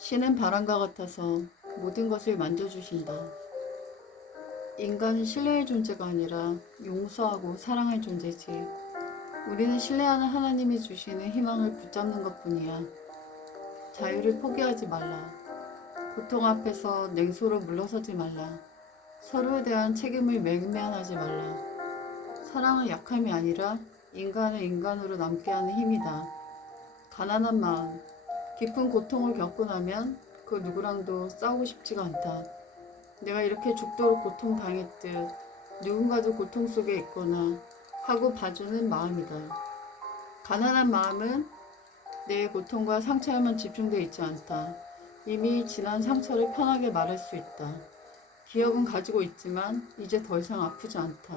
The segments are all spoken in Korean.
신은 바람과 같아서 모든 것을 만져주신다. 인간은 신뢰의 존재가 아니라 용서하고 사랑할 존재지. 우리는 신뢰하는 하나님이 주시는 희망을 붙잡는 것 뿐이야. 자유를 포기하지 말라. 고통 앞에서 냉소로 물러서지 말라. 서로에 대한 책임을 맹매하지 말라. 사랑은 약함이 아니라 인간을 인간으로 남게 하는 힘이다. 가난한 마음, 깊은 고통을 겪고 나면 그 누구랑도 싸우고 싶지가 않다. 내가 이렇게 죽도록 고통당했듯 누군가도 고통 속에 있거나 하고 봐주는 마음이다. 가난한 마음은 내 고통과 상처에만 집중되어 있지 않다. 이미 지난 상처를 편하게 말할 수 있다. 기억은 가지고 있지만 이제 더 이상 아프지 않다.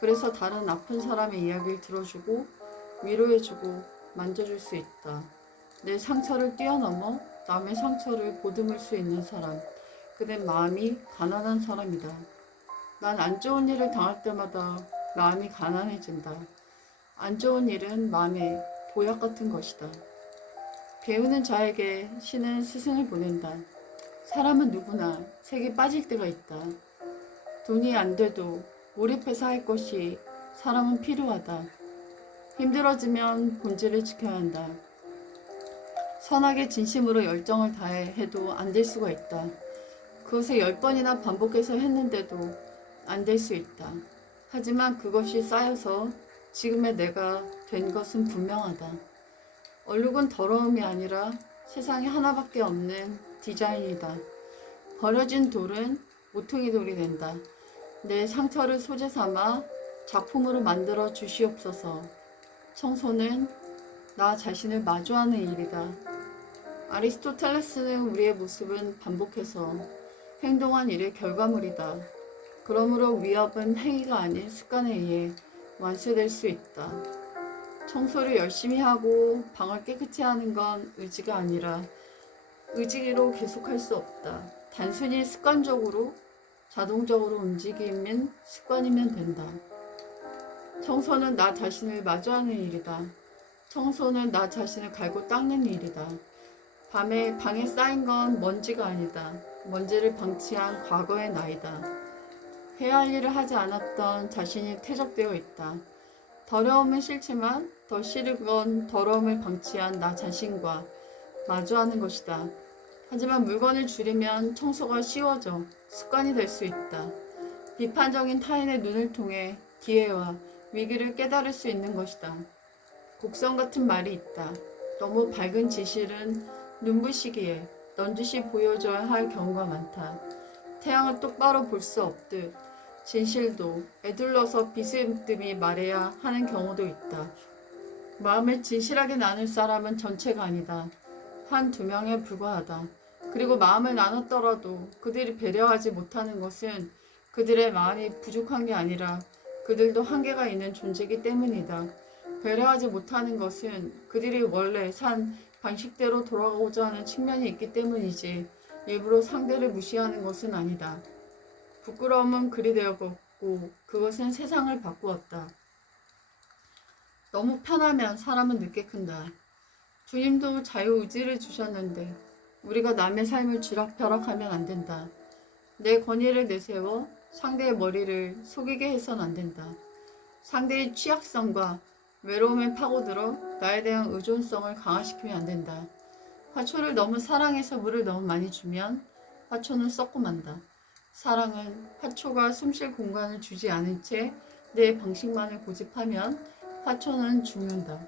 그래서 다른 아픈 사람의 이야기를 들어주고 위로해주고 만져줄 수 있다. 내 상처를 뛰어넘어 남의 상처를 보듬을 수 있는 사람. 그는 마음이 가난한 사람이다. 난 안 좋은 일을 당할 때마다 마음이 가난해진다. 안 좋은 일은 마음의 보약 같은 것이다. 배우는 자에게 신은 스승을 보낸다. 사람은 누구나 색이 빠질 때가 있다. 돈이 안 돼도 몰입해서 할 것이 사람은 필요하다. 힘들어지면 본질을 지켜야 한다. 선하게 진심으로 열정을 다해 해도 안 될 수가 있다. 그것을 10번이나 반복해서 했는데도 안 될 수 있다. 하지만 그것이 쌓여서 지금의 내가 된 것은 분명하다. 얼룩은 더러움이 아니라 세상에 하나밖에 없는 디자인이다. 버려진 돌은 모퉁이 돌이 된다. 내 상처를 소재 삼아 작품으로 만들어 주시옵소서. 청소는 나 자신을 마주하는 일이다. 아리스토텔레스는 우리의 모습은 반복해서 행동한 일의 결과물이다. 그러므로 위협은 행위가 아닌 습관에 의해 완수될 수 있다. 청소를 열심히 하고 방을 깨끗이 하는 건 의지가 아니라 의지로 계속할 수 없다. 단순히 습관적으로 자동적으로 움직이면 습관이면 된다. 청소는 나 자신을 마주하는 일이다. 청소는 나 자신을 갈고 닦는 일이다. 밤에 방에 쌓인 건 먼지가 아니다. 먼지를 방치한 과거의 나이다. 해야 할 일을 하지 않았던 자신이 퇴적되어 있다. 더러움은 싫지만 더 싫은 건 더러움을 방치한 나 자신과 마주하는 것이다. 하지만 물건을 줄이면 청소가 쉬워져 습관이 될 수 있다. 비판적인 타인의 눈을 통해 기회와 위기를 깨달을 수 있는 것이다. 곡선 같은 말이 있다. 너무 밝은 지실은 눈부시기에 넌지시 보여줘야 할 경우가 많다. 태양을 똑바로 볼 수 없듯 진실도 애둘러서 비스듬히 말해야 하는 경우도 있다. 마음을 진실하게 나눌 사람은 전체가 아니다. 한두 명에 불과하다. 그리고 마음을 나눴더라도 그들이 배려하지 못하는 것은 그들의 마음이 부족한 게 아니라 그들도 한계가 있는 존재이기 때문이다. 배려하지 못하는 것은 그들이 원래 산 방식대로 돌아가고자 하는 측면이 있기 때문이지 일부러 상대를 무시하는 것은 아니다. 부끄러움은 그리 되었고 그것은 세상을 바꾸었다. 너무 편하면 사람은 늦게 큰다. 주님도 자유의지를 주셨는데 우리가 남의 삶을 쥐락펴락하면 안 된다. 내 권위를 내세워 상대의 머리를 속이게 해서는 안 된다. 상대의 취약성과 외로움에 파고들어 나에 대한 의존성을 강화시키면 안 된다. 화초를 너무 사랑해서 물을 너무 많이 주면 화초는 썩고 만다. 사랑은 화초가 숨쉴 공간을 주지 않은 채 내 방식만을 고집하면 화초는 죽는다.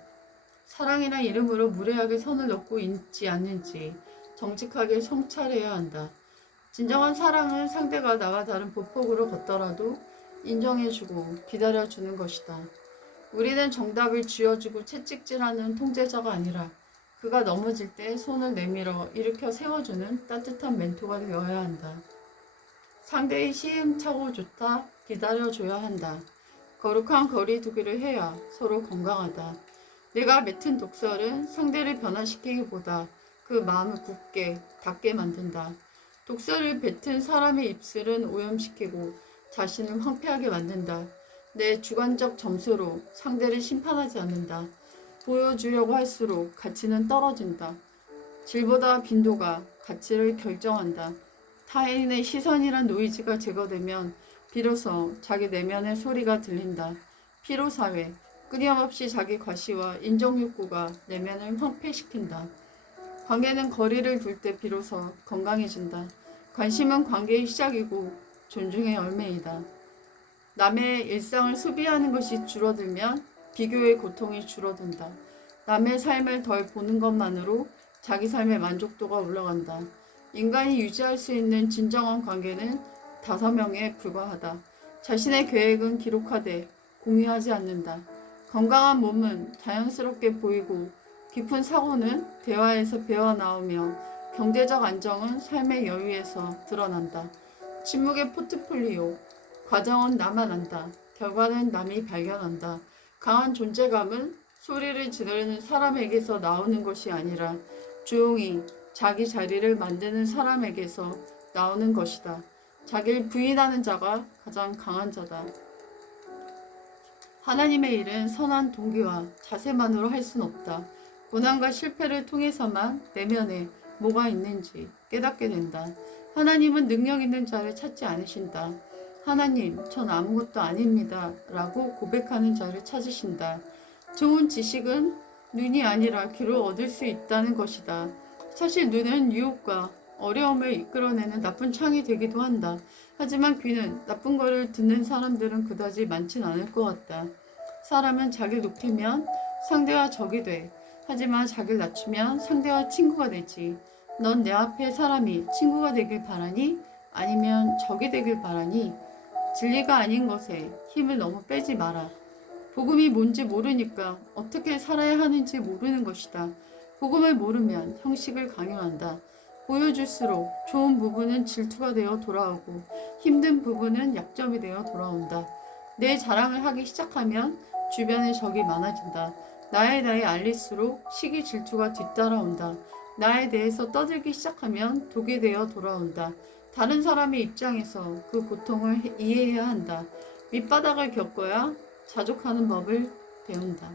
사랑이란 이름으로 무례하게 선을 넘고 있지 않는지 정직하게 성찰해야 한다. 진정한 사랑은 상대가 나와 다른 보폭으로 걷더라도 인정해주고 기다려주는 것이다. 우리는 정답을 쥐어주고 채찍질하는 통제자가 아니라 그가 넘어질 때 손을 내밀어 일으켜 세워주는 따뜻한 멘토가 되어야 한다. 상대의 시행착오조차 기다려줘야 한다. 거룩한 거리 두기를 해야 서로 건강하다. 내가 맺은 독설은 상대를 변화시키기보다 그 마음을 굳게 닫게 만든다. 독설을 뱉은 사람의 입술은 오염시키고 자신을 황폐하게 만든다. 내 주관적 점수로 상대를 심판하지 않는다. 보여주려고 할수록 가치는 떨어진다. 질보다 빈도가 가치를 결정한다. 타인의 시선이란 노이즈가 제거되면 비로소 자기 내면의 소리가 들린다. 피로사회, 끊임없이 자기 과시와 인정욕구가 내면을 황폐시킨다. 관계는 거리를 둘 때 비로소 건강해진다. 관심은 관계의 시작이고 존중의 열매이다. 남의 일상을 소비하는 것이 줄어들면 비교의 고통이 줄어든다. 남의 삶을 덜 보는 것만으로 자기 삶의 만족도가 올라간다. 인간이 유지할 수 있는 진정한 관계는 5명에 불과하다. 자신의 계획은 기록하되 공유하지 않는다. 건강한 몸은 자연스럽게 보이고 깊은 사고는 대화에서 배어나오며 경제적 안정은 삶의 여유에서 드러난다. 침묵의 포트폴리오, 과정은 나만 안다. 결과는 남이 발견한다. 강한 존재감은 소리를 지르는 사람에게서 나오는 것이 아니라 조용히 자기 자리를 만드는 사람에게서 나오는 것이다. 자기를 부인하는 자가 가장 강한 자다. 하나님의 일은 선한 동기와 자세만으로 할 순 없다. 고난과 실패를 통해서만 내면에 뭐가 있는지 깨닫게 된다. 하나님은 능력 있는 자를 찾지 않으신다. 하나님, 전 아무것도 아닙니다. 라고 고백하는 자를 찾으신다. 좋은 지식은 눈이 아니라 귀로 얻을 수 있다는 것이다. 사실 눈은 유혹과 어려움을 이끌어내는 나쁜 창이 되기도 한다. 하지만 귀는 나쁜 거를 듣는 사람들은 그다지 많진 않을 것 같다. 사람은 자기를 높이면 상대와 적이 돼. 하지만 자기를 낮추면 상대와 친구가 되지. 넌 내 앞에 사람이 친구가 되길 바라니? 아니면 적이 되길 바라니? 진리가 아닌 것에 힘을 너무 빼지 마라. 복음이 뭔지 모르니까 어떻게 살아야 하는지 모르는 것이다. 복음을 모르면 형식을 강요한다. 보여줄수록 좋은 부분은 질투가 되어 돌아오고 힘든 부분은 약점이 되어 돌아온다. 내 자랑을 하기 시작하면 주변에 적이 많아진다. 나에 대해 알릴수록 시기 질투가 뒤따라온다. 나에 대해서 떠들기 시작하면 독이 되어 돌아온다. 다른 사람의 입장에서 그 고통을 이해해야 한다. 밑바닥을 겪어야 자족하는 법을 배운다.